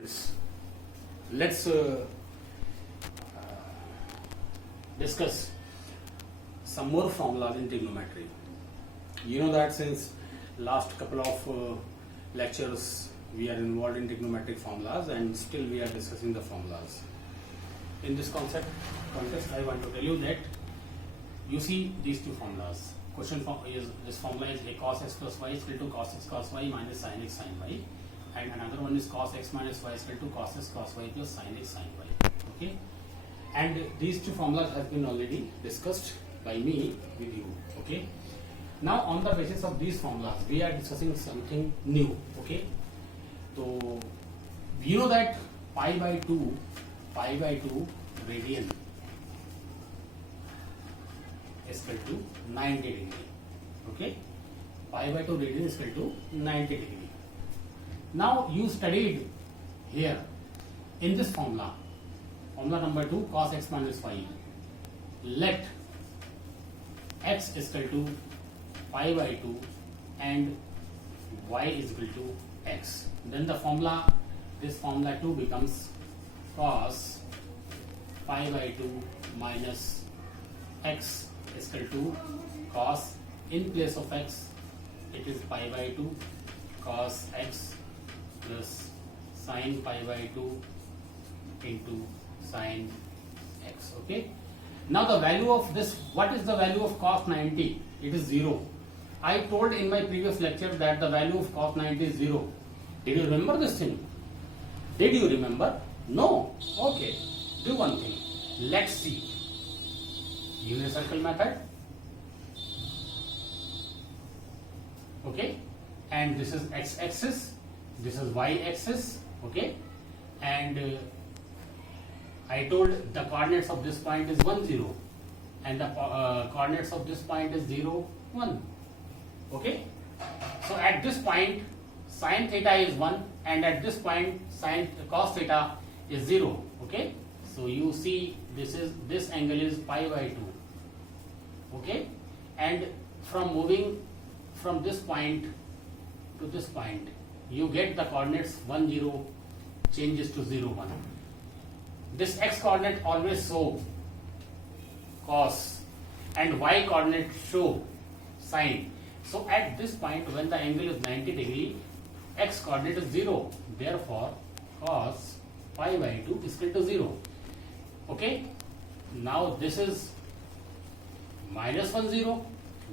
Let's discuss some more formulas in trigonometry. You know that since last couple of lectures we are involved in trigonometric formulas, and still we are discussing the formulas. In this context, I want to tell you that you see these two formulas. Question is this formula is a cos x plus y is equal to cos x cos y minus sin x sin y, and another one is cos x minus y is equal to cos x cos y plus sin x sin y. Okay, and these two formulas have been already discussed by me with you. Okay, now on the basis of these formulas we are discussing something new. Okay, so you know that pi by 2 radian is equal to 90 degree. Okay, pi by 2 radian is equal to 90 degree. Now you studied here in this formula number 2, cos x minus y. Let x is equal to pi by 2 and y is equal to x. Then the formula, this formula 2 becomes cos pi by 2 minus x is equal to cos, in place of x it is pi by 2 cos x plus sin pi by 2 into sin x. Okay, now the value of this, what is the value of cos 90? It is 0. I told in my previous lecture that the value of cos 90 is 0. Did you remember this thing? Did you remember? No. Okay, do one thing. Let's see. Unit circle method. Okay, and this is x axis, this is y axis. Okay, and I told the coordinates of this point is 1 0 and the coordinates of this point is 0 1. Okay, so at this point sin theta is 1 and at this point sin cos theta is 0. Okay, so you see this angle is pi by 2. Okay, and from moving from this point to this point you get the coordinates 1 0 changes to 0 1. This x coordinate always show cos and y coordinate show sin. So at this point when the angle is 90 degree, x coordinate is 0, therefore cos pi by 2 is equal to 0. Okay, now this is minus 1 0,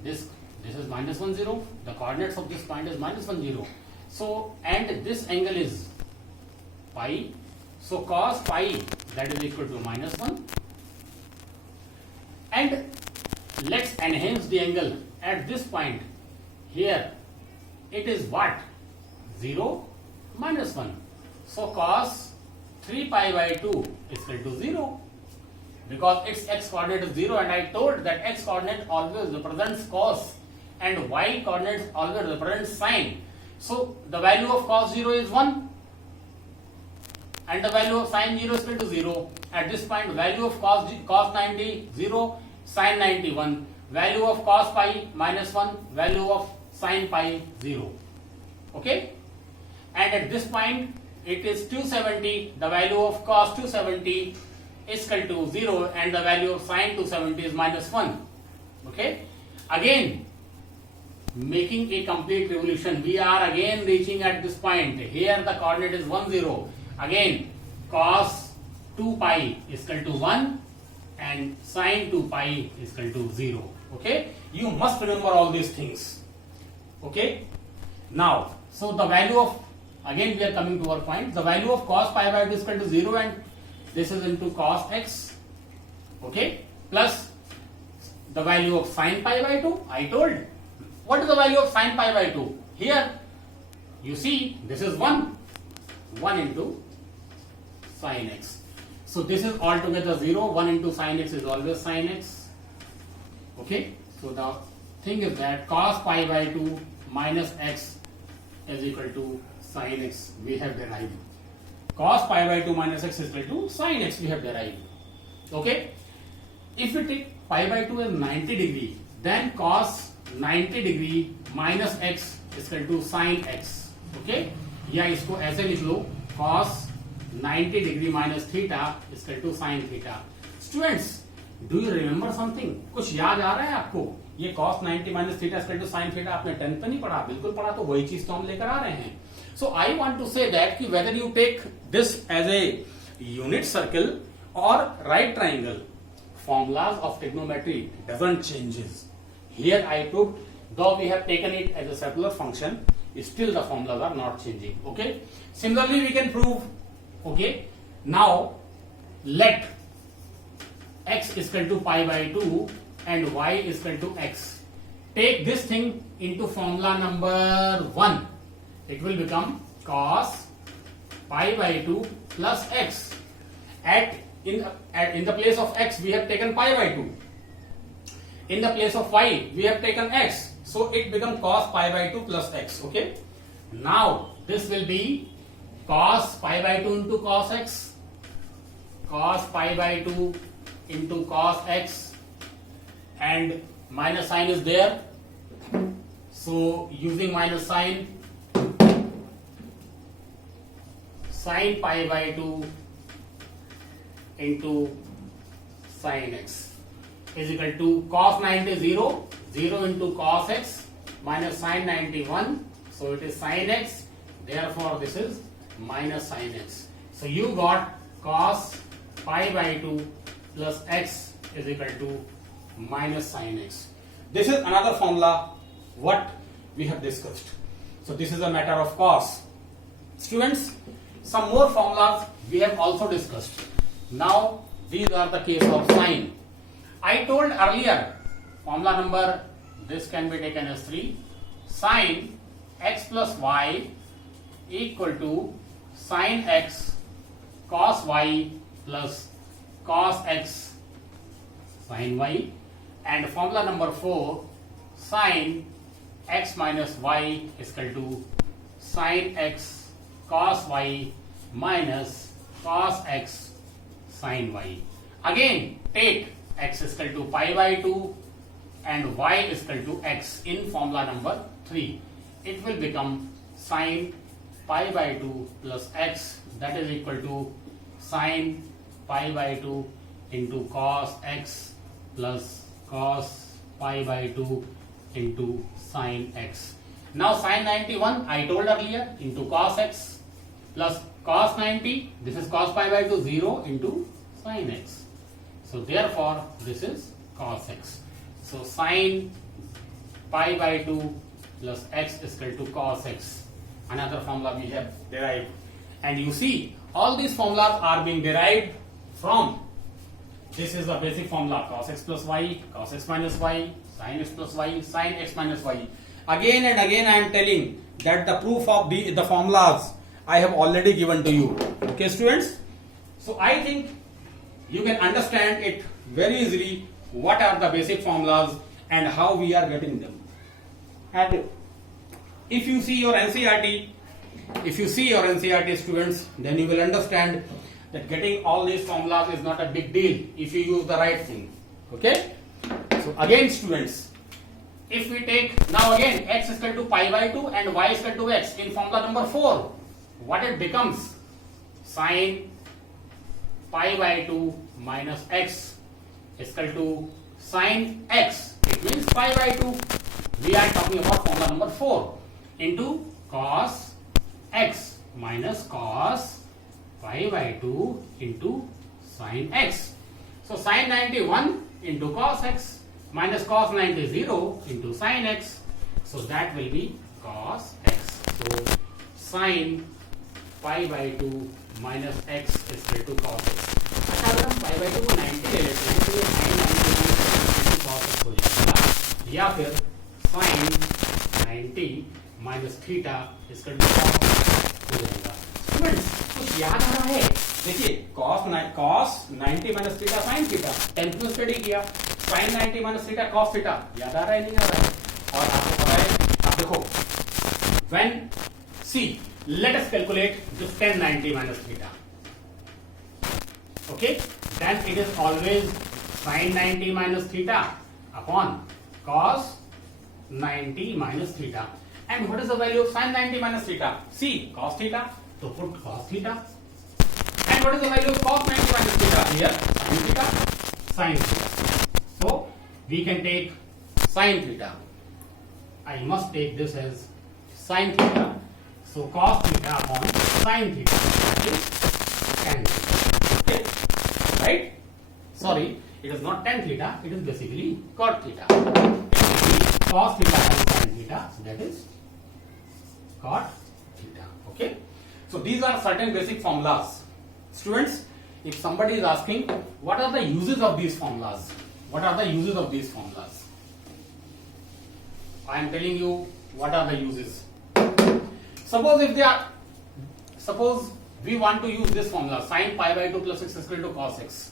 this is minus 1 0, the coordinates of this point is minus 1 0. So and this angle is pi, so cos pi, that is equal to minus 1, and let's enhance the angle at this point. Here it is what? 0 minus 1. So cos 3 pi by 2 is equal to 0 because its x coordinate is 0, and I told that x coordinate always represents cos and y coordinate always represents sin. So the value of cos 0 is 1 and the value of sin 0 is equal to 0. At this point value of cos 90 0, sin 91, value of cos pi minus 1, value of sin pi 0. Okay, and at this point it is 270, the value of cos 270 is equal to 0 and the value of sin 270 is minus 1. Okay, again making a complete revolution, we are again reaching at this point. Here the coordinate is 1 0. Again cos 2 pi is equal to 1 and sin 2 pi is equal to 0. Okay, you must remember all these things. Okay, now so the value of, again we are coming to our point, the value of cos pi by 2 is equal to 0 and this is into cos x. Okay, plus the value of sin pi by 2. I told what is the value of sin pi by 2. Here you see this is 1 into sin x. So this is altogether 0. 1 into sin x is always sin x. Okay, so the thing is that cos pi by 2 minus x is equal to sin x we have derived. Cos pi by 2 minus x is equal to sin x we have derived. Okay, if we take pi by 2 as 90 degree, then cos 90 degree minus x is equal to sin x. Okay, या इसको ऐसे लिख लो cos 90 degree minus theta is equal to sin theta. Students, do you remember something? कुछ याद आ रहा है आपको? ये cos 90 minus theta is equal to sin theta आपने 10th में नहीं पढ़ा, बिल्कुल पढ़ा, तो वही चीज तो हम लेकर आ रहे हैं. So I want to say that कि whether you take this as a unit circle or right triangle, formulas of trigonometry doesn't changes. Here I proved, though we have taken it as a circular function, still the formulas are not changing. Okay. Similarly, we can prove. Okay. Now let x is equal to pi by 2 and y is equal to x. Take this thing into formula number 1. It will become cos pi by 2 plus x. In the place of x we have taken pi by 2. In the place of y we have taken x. So it becomes cos pi by 2 plus x. Okay. Now this will be cos pi by 2 into cos x. Cos pi by 2 into cos x. And minus sign is there. So using minus sign, sin pi by 2 into sin x is equal to cos 90 0, 0 into cos x minus sin 91. So it is sin x. Therefore this is minus sin x. So you got cos pi by 2 plus x is equal to minus sin x. This is another formula what we have discussed. So this is a matter of cos. Students, some more formulas we have also discussed. Now these are the case of sine. I told earlier formula number, this can be taken as 3. Sine x plus y equal to sine x cos y plus cos x sin y, and formula number 4, sine x minus y is equal to sine x cos y minus cos x sin y. Again take x is equal to pi by 2 and y is equal to x in formula number 3. It will become sine pi by 2 plus x, that is equal to sine pi by 2 into cos x plus cos pi by 2 into sin x. Now sin 91 I told earlier into cos x plus cos 90, this is cos pi by 2, 0 into sin x. So therefore this is cos x. So sin pi by 2 plus x is equal to cos x. Another formula we have derived. And you see all these formulas are being derived from, this is the basic formula, cos x plus y, cos x minus y, sin x plus y, sin x minus y. Again and again I am telling that the proof of the formulas I have already given to you. Okay students? So I think you can understand it very easily what are the basic formulas and how we are getting them. And if you see your NCERT, students, then you will understand that getting all these formulas is not a big deal if you use the right thing. Okay? So again students, if we take now again x is equal to pi by 2 and y is equal to x in formula number 4, what it becomes? Sin pi by 2 minus x is equal to sin x. It means pi by 2. We are talking about formula number 4 into cos x minus cos pi by 2 into sin x. So sin 91 into cos x minus cos 90 0 into sin x. So that will be cos x. So sin pi by 2 minus x is equal to cos x. अच्छा अगर हम pi by 2 को 90 ले लेते हैं तो ये sin 90 cos x हो जाएगा, या फिर sin 90 minus theta is equal to cos हो जाएगा. Students, कुछ याद आ रहा है? देखिए cos 90 minus theta sin theta 10th में स्टडी किया, sin 90 minus theta cos theta याद आ रहा है नहीं आ रहा है? और आपको पता है, आप देखो when see let us calculate this tan 90 minus theta. Okay, then it is always sin 90 minus theta upon cos 90 minus theta. And what is the value of sin 90 minus theta? See cos theta, so put cos theta. what is the value of cos 90 minus theta? Here, sin theta, sin theta. So we can take sin theta. I must take this as sin theta. So cos theta upon sin theta, that is tan theta. Okay, right? Sorry, it is not tan theta. It is basically cot theta. Cos theta and sin theta, so that is cot theta. Okay. So these are certain basic formulas. Students, if somebody is asking what are the uses of these formulas, what are the uses of these formulas? I am telling you what are the uses. Suppose we want to use this formula, sin pi by 2 plus x is equal to cos x.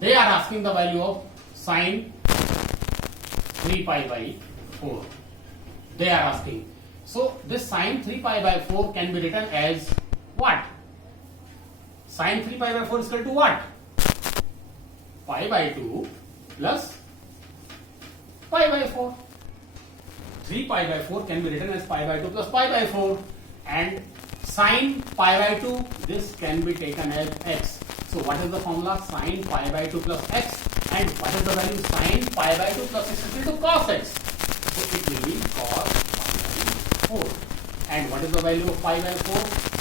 They are asking the value of sin 3 pi by 4. They are asking. So this sin 3 pi by 4 can be written as what? Sin 3 pi by 4 is equal to what? Pi by 2 plus pi by 4. 3 pi by 4 can be written as pi by 2 plus pi by 4, and sin pi by 2, this can be taken as x. So what is the formula? Sin pi by 2 plus x, and what is the value? Sin pi by 2 plus x is equal to cos x. So it will be cos pi by 4. And what is the value of pi by 4?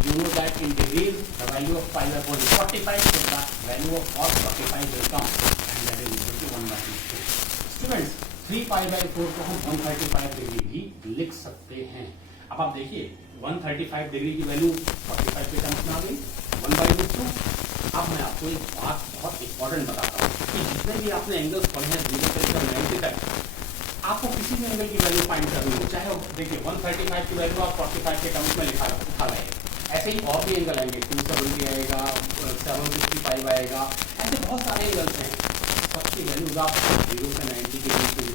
You know that in degrees the value of pi by 4 is 45, so the value of cos 45 will come, and that is equal to 1 by 2. Students, 3 pi by 4 को हम 135 degree भी लिख सकते हैं. अब आप देखिए 135 degree की वैल्यू 45 के टर्म्स में आ गई 1 बाई रूट 2. अब मैं आपको एक बात बहुत इंपॉर्टेंट बताता हूँ कि जितने भी आपने एंगल्स पढ़े हैं 0 से लेकर 90 तक, आपको किसी भी एंगल की वैल्यू फाइंड करनी हो, चाहे देखिए 135 की वैल्यू आप 45 के टर्म्स में उठा गए. ऐसे ही और भी एंगल आएंगे, 270 आएगा, 765 आएगा, ऐसे बहुत सारे एंगल्स हैं. सबकी वैल्यूज आप 0 से 90 के बीच में